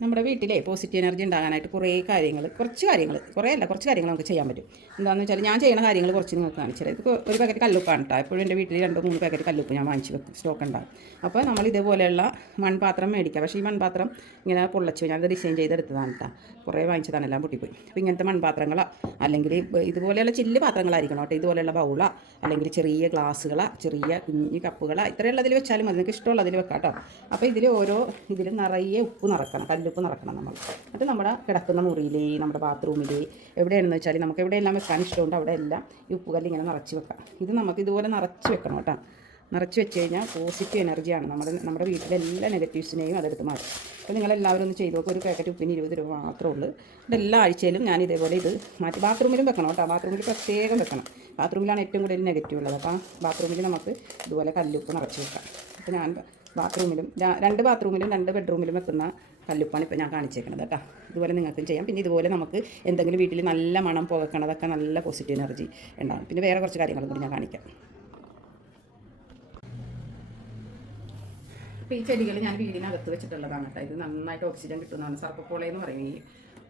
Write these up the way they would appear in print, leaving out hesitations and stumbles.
നമ്മുടെ വീട്ടിലെ positive energy ഉണ്ടാകാനായിട്ട് കുറച്ച് കാര്യങ്ങൾ നമുക്ക് ചെയ്യാൻ പറ്റും. എന്താണെന്ന് വെച്ചാൽ ഞാൻ ചെയ്യുന്ന കാര്യങ്ങൾ കുറച്ച് നിങ്ങൾക്ക് കാണിച്ചു തരാം. ഇത് ഒരു പാക്കറ്റ് കല്ലുപ്പാണ് കേട്ടോ. എപ്പോഴും എൻ്റെ വീട്ടിൽ 2-3 പാക്കറ്റ് കല്ലുപ്പ് ഞാൻ വാങ്ങിച്ച് വെക്കും, സ്റ്റോക്ക് ഉണ്ടാകും. അപ്പോൾ നമ്മൾ ഇതേപോലെയുള്ള മൺപാത്രം മേടിക്കുക. പക്ഷേ ഈ മൺപാത്രം ഇങ്ങനെ പൊള്ളച്ചു, ഞാനത് ഡിസൈൻ ചെയ്തെടുത്തതാണ് കേട്ടോ. കുറേ വാങ്ങിച്ചതാണ്, എല്ലാം പൊട്ടിപ്പോയി. അപ്പോൾ ഇങ്ങനത്തെ മൺപാത്രങ്ങളോ അല്ലെങ്കിൽ ഇതുപോലെയുള്ള ചില്ല് പാത്രങ്ങളായിരിക്കണം കേട്ടോ. ഇതുപോലെയുള്ള ബൗളോ അല്ലെങ്കിൽ ചെറിയ ഗ്ലാസ്സുകളോ ചെറിയ കുഞ്ഞ് കപ്പുകളോ ഇത്രയുള്ളതിൽ വെച്ചാലും മതി, നിങ്ങൾക്ക് ഇഷ്ടമുള്ളതിൽ വെക്കാം കേട്ടോ. അപ്പോൾ ഇതിൽ നിറയെ ഉപ്പ് നിറക്കണം, കല്ലുപ്പ് നിറക്കണം നമ്മൾ. അത് നമ്മുടെ കിടക്കുന്ന മുറിയിൽ, നമ്മുടെ ബാത്റൂമിൽ, എവിടെയാണെന്ന് വെച്ചാൽ നമുക്ക് എവിടെയെല്ലാം വെക്കാൻ ഇഷ്ടമുണ്ട് അവിടെ എല്ലാം ഈ ഉപ്പുകല്ല് ഇങ്ങനെ നിറച്ച് വെക്കാം. ഇത് നമുക്ക് ഇതുപോലെ നിറച്ച് വെക്കണം കേട്ടോ. നിറച്ച് വെച്ച് കഴിഞ്ഞാൽ പോസിറ്റീവ് എനർജിയാണ്. നമ്മുടെ വീട്ടിലെ എല്ലാ നെഗറ്റീവ്സിനെയും അതെടുത്ത് മാറ്റും. അപ്പോൾ നിങ്ങളെല്ലാവരും ഒന്ന് ചെയ്ത് നോക്കുക. ഒരു പാക്കറ്റ് ഉപ്പിന് 20 രൂപ മാത്രമേ ഉള്ളൂ. ഇതെല്ലാ ആഴ്ചയിലും ഞാൻ ഇതേപോലെ ഇത് മാറ്റി ബാത്റൂമിലും വെക്കണം കേട്ടോ. ബാത്റൂമിൽ പ്രത്യേകം വെക്കണം. ബാത്റൂമിലാണ് ഏറ്റവും കൂടുതൽ നെഗറ്റീവ് ഉള്ളത്. അപ്പോൾ ബാത്റൂമിൽ നമുക്ക് ഇതുപോലെ കല്ലുപ്പ് നിറച്ച് വെക്കാം. അപ്പോൾ ഞാൻ ബാത്റൂമിലും 2 ബാത്റൂമിലും 2 ബെഡ്റൂമിലും വെക്കുന്ന കല്ലുപ്പാണ് ഇപ്പോൾ ഞാൻ കാണിച്ചേക്കുന്നത് കേട്ടോ. ഇതുപോലെ നിങ്ങൾക്കും ചെയ്യാം. പിന്നെ ഇതുപോലെ നമുക്ക് എന്തെങ്കിലും വീട്ടിൽ നല്ല മണം പുകക്കണതൊക്കെ നല്ല പോസിറ്റീവ് എനർജി ഉണ്ടാകും. പിന്നെ വേറെ കുറച്ച് കാര്യങ്ങളും കൂടി ഞാൻ കാണിക്കാം. അപ്പോൾ ഈ ചെടികൾ ഞാൻ വീടിനകത്ത് വെച്ചിട്ടുള്ളതാണ് കേട്ടോ. ഇത് നന്നായിട്ട് ഓക്സിജൻ കിട്ടുന്നതാണ്. സർപ്പപ്പോള എന്ന് പറയും ഈ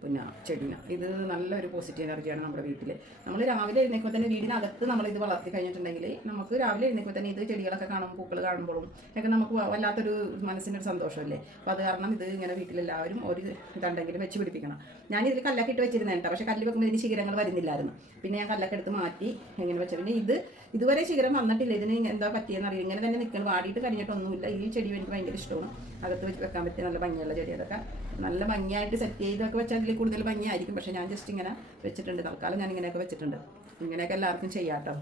പിന്നെ ചെടിന. ഇത് നല്ലൊരു പോസിറ്റീവ് എനർജിയാണ് നമ്മുടെ വീട്ടിൽ. നമ്മൾ രാവിലെ എഴുന്നേൽക്കുമ്പോൾ തന്നെ വീടിനകത്ത് നമ്മളിത് വളർത്തി കഴിഞ്ഞിട്ടുണ്ടെങ്കിൽ നമുക്ക് രാവിലെ എഴുന്നേൽക്കുമ്പോൾ തന്നെ ഇത് ചെടികളൊക്കെ കാണുമ്പോൾ പൂക്കൾ കാണുമ്പോഴും ഒക്കെ നമുക്ക് വല്ലാത്തൊരു മനസ്സിനൊരു സന്തോഷമല്ലേ. അപ്പോൾ അത് കാരണം ഇത് ഇങ്ങനെ വീട്ടിലെല്ലാവരും ഒരു ഇതുണ്ടെങ്കിലും വെച്ച് പിടിപ്പിക്കണം. ഞാനിതിൽ കല്ലൊക്കെ ഇട്ട് വെച്ചിരുന്നേട്ടോ. പക്ഷേ കല്ല് വെക്കുമ്പോൾ ഇതിന് ശിഖരങ്ങൾ വരുന്നില്ലായിരുന്നു. പിന്നെ ഞാൻ കല്ലൊക്കെ എടുത്ത് മാറ്റി എങ്ങനെ വെച്ചാൽ പിന്നെ ഇതുവരെ ശിഖരം വന്നിട്ടില്ല. ഇതിന് എന്താ പറ്റിയെന്ന് അറിയാം. ഇങ്ങനെ തന്നെ നിൽക്കണം, വാടിയിട്ട് കഴിഞ്ഞിട്ടൊന്നുമില്ല. ഈ ചെടി എനിക്ക് ഭയങ്കര ഇഷ്ടമാണ്. അകത്ത് വെക്കാൻ പറ്റിയ നല്ല ഭംഗിയുള്ള ചെടി. അതൊക്കെ നല്ല ഭംഗിയായിട്ട് സെറ്റ് ചെയ്തൊക്കെ വെച്ചാൽ അതിൽ കൂടുതൽ ഭംഗിയായിരിക്കും. പക്ഷേ ഞാൻ ജസ്റ്റ് ഇങ്ങനെ വെച്ചിട്ടുണ്ട്. തൽക്കാലം ഞാൻ ഇങ്ങനെയൊക്കെ വെച്ചിട്ടുണ്ട്. ഇങ്ങനെയൊക്കെ എല്ലാവർക്കും ചെയ്യാം കേട്ടോ.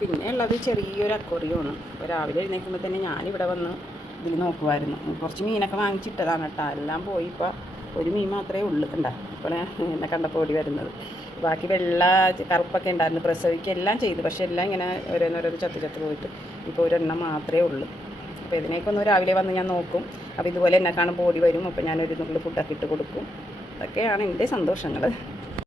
പിന്നെ ഉള്ളത് ചെറിയൊരു അക്വേറിയമാണ്. ഇപ്പോൾ രാവിലെ എഴുന്നേൽക്കുമ്പോൾ തന്നെ ഞാനിവിടെ വന്ന് ഇതിൽ നോക്കുമായിരുന്നു. കുറച്ച് മീനൊക്കെ വാങ്ങിച്ചിട്ടതാണ് കേട്ടോ. എല്ലാം പോയി. ഇപ്പോൾ ഒരു മീൻ മാത്രമേ ഉള്ളൂ. കണ്ടോ ഇപ്പോൾ എന്നെ കണ്ടപ്പോൾ ഓടി വരുന്നത്. ബാക്കി വെള്ള കറുപ്പൊക്കെ ഉണ്ടായിരുന്നു. പ്രസവിക്കുക എല്ലാം ചെയ്തു. പക്ഷേ എല്ലാം ഇങ്ങനെ ഓരോന്നോരോന്ന് ചത്ത് പോയിട്ട് ഇപ്പോൾ ഒരെണ്ണം മാത്രമേ ഉള്ളൂ. അപ്പോൾ ഇതിനേക്ക് ഒന്ന് രാവിലെ വന്ന് ഞാൻ നോക്കും. അപ്പോൾ ഇതുപോലെ എന്നെ കാണുമ്പോൾ ഓടി വരും. അപ്പോൾ ഞാനൊരു നുള്ളിൽ ഫുഡൊക്കെ ഇട്ട് കൊടുക്കും. അതൊക്കെയാണ് എൻ്റെ സന്തോഷങ്ങൾ.